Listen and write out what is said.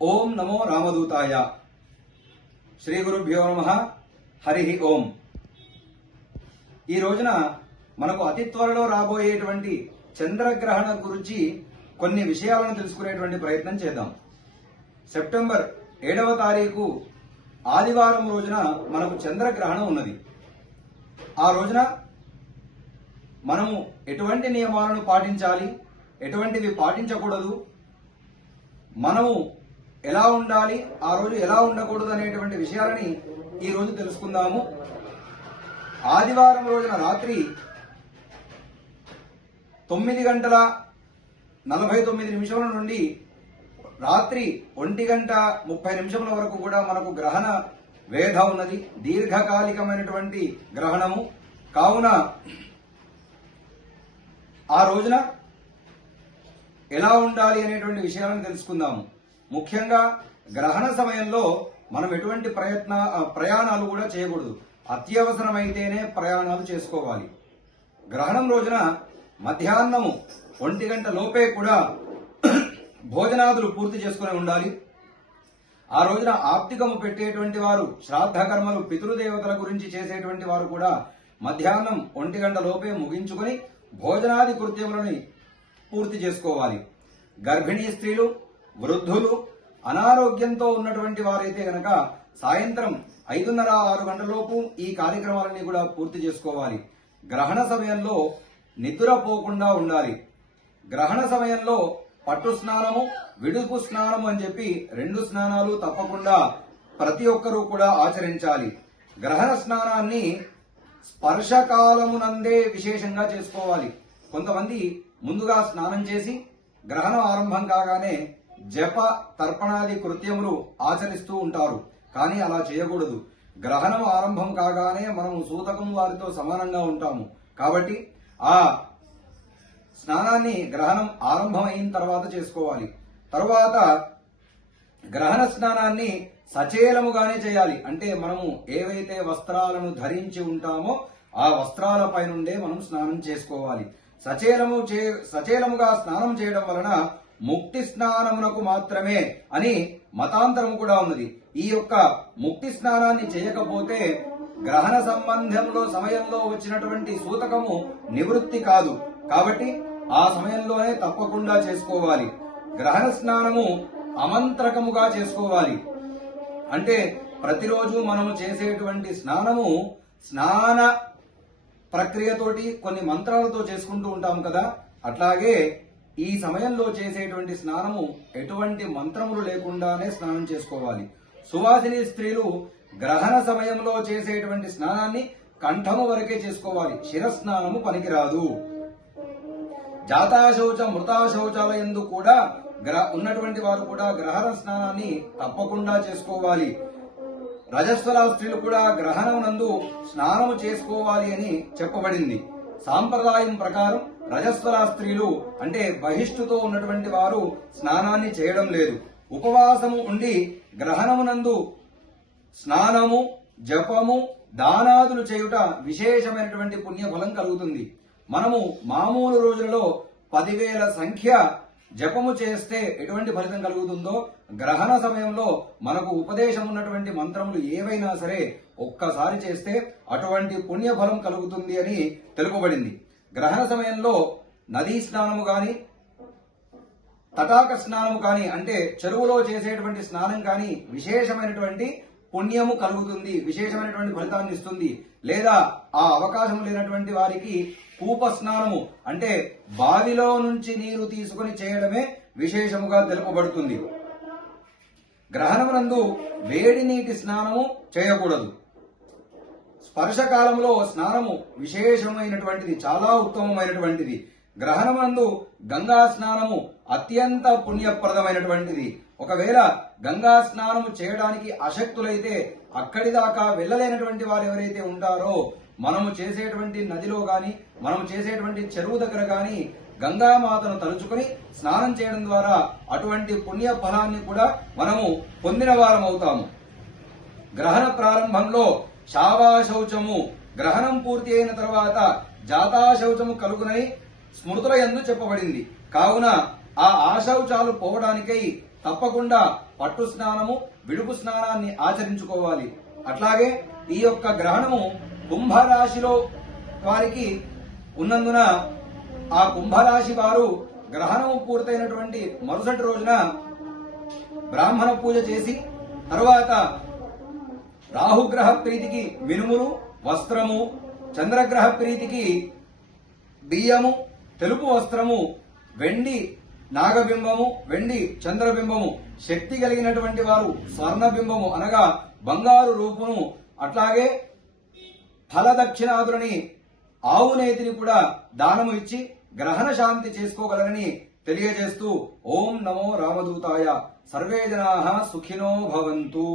ఓం నమో రామదూతాయ. శ్రీ గురుభ్యో నమః. హరి ఓం. ఈ రోజున మనకు అతి త్వరలో రాబోయేటువంటి చంద్రగ్రహణం గురించి కొన్ని విషయాలను తెలుసుకునేటువంటి ప్రయత్నం చేద్దాం. సెప్టెంబర్ 7వ తారీఖు ఆదివారం రోజున మనకు చంద్రగ్రహణం ఉన్నది. ఆ రోజున మనము ఎటువంటి నియమాలను పాటించాలి, ఎటువంటివి పాటించకూడదు, మనము ఎలా ఉండాలి, ఆ రోజు ఎలా ఉండకూడదు అనేటువంటి విషయాలని ఈ రోజు తెలుసుకుందాము. ఆదివారం రోజున రాత్రి 9:49 నుండి రాత్రి 1:30 వరకు కూడా మనకు గ్రహణ వేధ ఉన్నది. దీర్ఘకాలికమైనటువంటి గ్రహణము కావున ఆ రోజున ఎలా ఉండాలి అనేటువంటి విషయాలను తెలుసుకుందాము. ముఖ్యంగా గ్రహణ సమయంలో మనం ఎటువంటి ప్రయాణాలు కూడా చేయకూడదు. అత్యవసరమైతేనే ప్రయాణాలు చేసుకోవాలి. గ్రహణం రోజున మధ్యాహ్నము 1 గంట లోపే కూడా భోజనాదులు పూర్తి చేసుకుని ఉండాలి. ఆ రోజున ఆప్తికము పెట్టేటువంటి వారు, శ్రాద్ధ కర్మలు, పితృదేవతల గురించి చేసేటువంటి వారు కూడా మధ్యాహ్నం 1 గంట లోపే ముగించుకొని భోజనాది కృత్యములని పూర్తి చేసుకోవాలి. గర్భిణీ స్త్రీలు, వృద్ధులు, అనారోగ్యంతో ఉన్నటువంటి వారైతే గనక సాయంత్రం 5:30-6 గంటలలోపు ఈ కార్యక్రమాలన్నీ కూడా పూర్తి చేసుకోవాలి. గ్రహణ సమయంలో నిద్రపోకుండా ఉండాలి. గ్రహణ సమయంలో పట్టు స్నానము, విడుపు స్నానము అని చెప్పి 2 స్నానాలు తప్పకుండా ప్రతి ఒక్కరూ కూడా ఆచరించాలి. గ్రహణ స్నానాన్ని స్పర్శకాలమునందే విశేషంగా చేసుకోవాలి. కొంతమంది ముందుగా స్నానం చేసి గ్రహణం ఆరంభం కాగానే జప తర్పణాది కృత్యములు ఆచరిస్తూ ఉంటారు. కానీ అలా చేయకూడదు. గ్రహణం ఆరంభం కాగానే మనం సూతకం వారితో సమానంగా ఉంటాము. కాబట్టి ఆ స్నానాన్ని గ్రహణం ఆరంభం అయిన తర్వాత చేసుకోవాలి. తరువాత గ్రహణ స్నానాన్ని సచేలముగానే చేయాలి. అంటే మనము ఏవైతే వస్త్రాలను ధరించి ఉంటామో ఆ వస్త్రాలపై నుండే మనం స్నానం చేసుకోవాలి. సచేలముగా స్నానం చేయడం వలన ముక్తి స్నానమునకు మాత్రమే అని మతాంతరము కూడా ఉన్నది. ఈ యొక్క ముక్తి స్నానాన్ని చేయకపోతే గ్రహణ సమయంలో వచ్చినటువంటి సూతకము నివృత్తి కాదు. కాబట్టి ఆ సమయంలోనే తప్పకుండా చేసుకోవాలి. గ్రహణ స్నానము అమంత్రకముగా చేసుకోవాలి. అంటే ప్రతిరోజు మనము చేసేటువంటి స్నానము స్నాన ప్రక్రియతోటి కొన్ని మంత్రాలతో చేసుకుంటూ ఉంటాం కదా, అట్లాగే ఈ సమయంలో చేసేటువంటి స్నానము ఎటువంటి మంత్రములు లేకుండానే స్నానం చేసుకోవాలి. సువాసిని స్త్రీలు గ్రహణ సమయంలో చేసేటువంటి స్నానాన్ని కంఠము వరకే చేసుకోవాలి. శిరస్నానము పనికిరాదు. జాతాశౌచ మృతాశౌచాలయందు కూడా ఉన్నటువంటి వారు కూడా గ్రహణ స్నానాన్ని తప్పకుండా చేసుకోవాలి. రజస్వల స్త్రీలు కూడా గ్రహణం నందు స్నానము చేసుకోవాలి అని చెప్పబడింది. సాంప్రదాయం ప్రకారం రజస్వల స్త్రీలు అంటే బహిష్టుతో ఉన్నటువంటి వారు స్నానాన్ని చేయడం లేదు. ఉపవాసము ఉండి గ్రహణమునందు స్నానము, జపము, దానాదులు చేయుట విశేషమైనటువంటి పుణ్యఫలం కలుగుతుంది. మనము మామూలు రోజులలో 10,000 సంఖ్య జపము చేస్తే ఎటువంటి ఫలితం కలుగుతుందో గ్రహణ సమయంలో మనకు ఉపదేశం ఉన్నటువంటి మంత్రములు ఏవైనా సరే ఒక్కసారి చేస్తే అటువంటి పుణ్యఫలం కలుగుతుంది అని తెలుపబడింది. గ్రహణ సమయంలో నదీ స్నానము గాని, తటాక స్నానము కాని అంటే చెరువులో చేసేటువంటి స్నానం కాని విశేషమైనటువంటి పుణ్యము కలుగుతుంది, విశేషమైనటువంటి ఫలితాన్ని ఇస్తుంది. లేదా ఆ అవకాశం లేనటువంటి వారికి కూప స్నానము అంటే బావిలో నుంచి నీరు తీసుకుని చేయడమే విశేషముగా తెలుపబడుతుంది. గ్రహణమునందు వేడి నీటి స్నానము చేయకూడదు. స్పర్శకాలంలో స్నానము విశేషమైనటువంటిది, చాలా ఉత్తమమైనటువంటిది. గ్రహణమునందు గంగా స్నానము అత్యంత పుణ్యప్రదమైనటువంటిది. ఒకవేళ గంగా స్నానము చేయడానికి అశక్తులైతే అక్కడి దాకా వెళ్ళలేనటువంటి వారు ఎవరైతే ఉంటారో మనము చేసేటువంటి నదిలో గాని, మనం చేసేటువంటి చెరువు దగ్గర గాని గంగామాతను తలుచుకుని స్నానం చేయడం ద్వారా అటువంటి పుణ్య ఫలాన్ని కూడా మనము పొందిన వారం అవుతాము. గ్రహణ ప్రారంభంలో శావాశౌచము, గ్రహణం పూర్తి అయిన తర్వాత జాతాశౌచము కలుగునని స్మృతుల యందు చెప్పబడింది. కావున ఆ ఆశౌచాలు పోవడానికై తప్పకుండా పట్టు స్నానము, విడుపు స్నానాన్ని ఆచరించుకోవాలి. అట్లాగే ఈ యొక్క గ్రహణము కుంభరాశిలో వారికి ఉన్నందున ఆ కుంభరాశి వారు గ్రహణము పూర్తయినటువంటి మరుసటి రోజున బ్రాహ్మణ పూజ చేసి తరువాత రాహుగ్రహ ప్రీతికి మినుములు, వస్త్రము, చంద్రగ్రహ ప్రీతికి బియ్యము, తెలుపు వస్త్రము, వెండి నాగబింబము, వెండి చంద్రబింబము, శక్తి కలిగినటువంటి వారు స్వర్ణబింబము అనగా బంగారు రూపును, అట్లాగే ఫలదక్షిణాదులని ఆవు నేతిని కూడా దానము ఇచ్చి గ్రహణ శాంతి చేసుకోగలరని తెలియజేస్తూ ఓం నమో రామదూతాయ. సర్వే జనాః సుఖినో భవంతు.